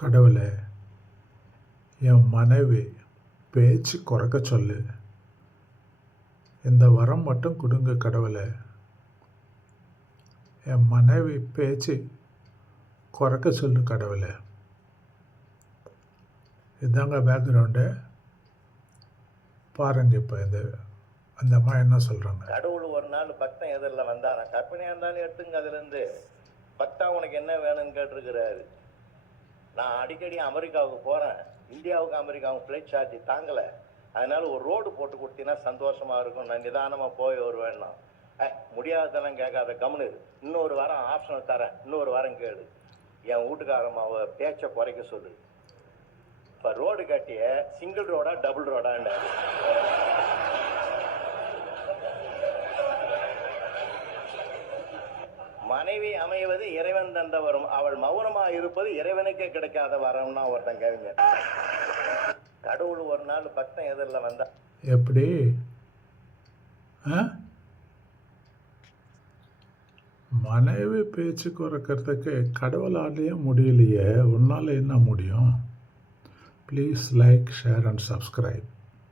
கடவுளே, என் மனைவி பேச்சு குறைக்க சொல்லு. இந்த வரம் மட்டும் கொடுங்க கடவுளே. என் மனைவி பேச்சு குறைக்க சொல்லு கடவுளே. இதாங்க பேக்ரவுண்டு. பாருங்க இப்போ இந்த அந்த அம்மா என்ன சொல்கிறாங்க. கடவுள் ஒரு நாள் பக்தன் எதிரில் வந்தாரா, கற்பனையாக இருந்தாலும் எடுத்துங்க. அதுலேருந்து பக்தா உனக்கு என்ன வேணும்னு கேட்டிருக்கிறாரு. நான் அடிக்கடி அமெரிக்காவுக்கு போகிறேன், இந்தியாவுக்கு அமெரிக்காவுக்கு ஃப்ளைட் சார்ஜ் தாங்கலை, அதனால் ஒரு ரோடு போட்டு கொடுத்தீங்கன்னா சந்தோஷமாக இருக்கும், நான் நிதானமாக போய் வருவேன்னா. முடியாததெல்லாம் கேட்காத, கம்னு இன்னொரு வாரம் ஆப்ஷனல் தரேன், இன்னொரு வாரம் கேடு. என் வீட்டுக்காரம்மாவை பேச்சை குறைக்க சொல்லு. இப்போ ரோடு கட்டிய சிங்கிள் ரோடா டபுள் ரோடான்னு. மனைவி அமைவது இறைவன் தந்த வரும், அவள் மௌனமா இருப்பது இறைவனுக்கே கிடைக்காத வரம்னா ஒருத்தன் கவிஞர். கடவுள் ஒரு நாள் பக்தன் எதிரில் வந்தா எப்படி மனைவி பேச்சு குறைக்கிறதுக்கு கடவுளாலேயே முடியலையே, உன்னால் என்ன முடியும்? Please like, share and subscribe.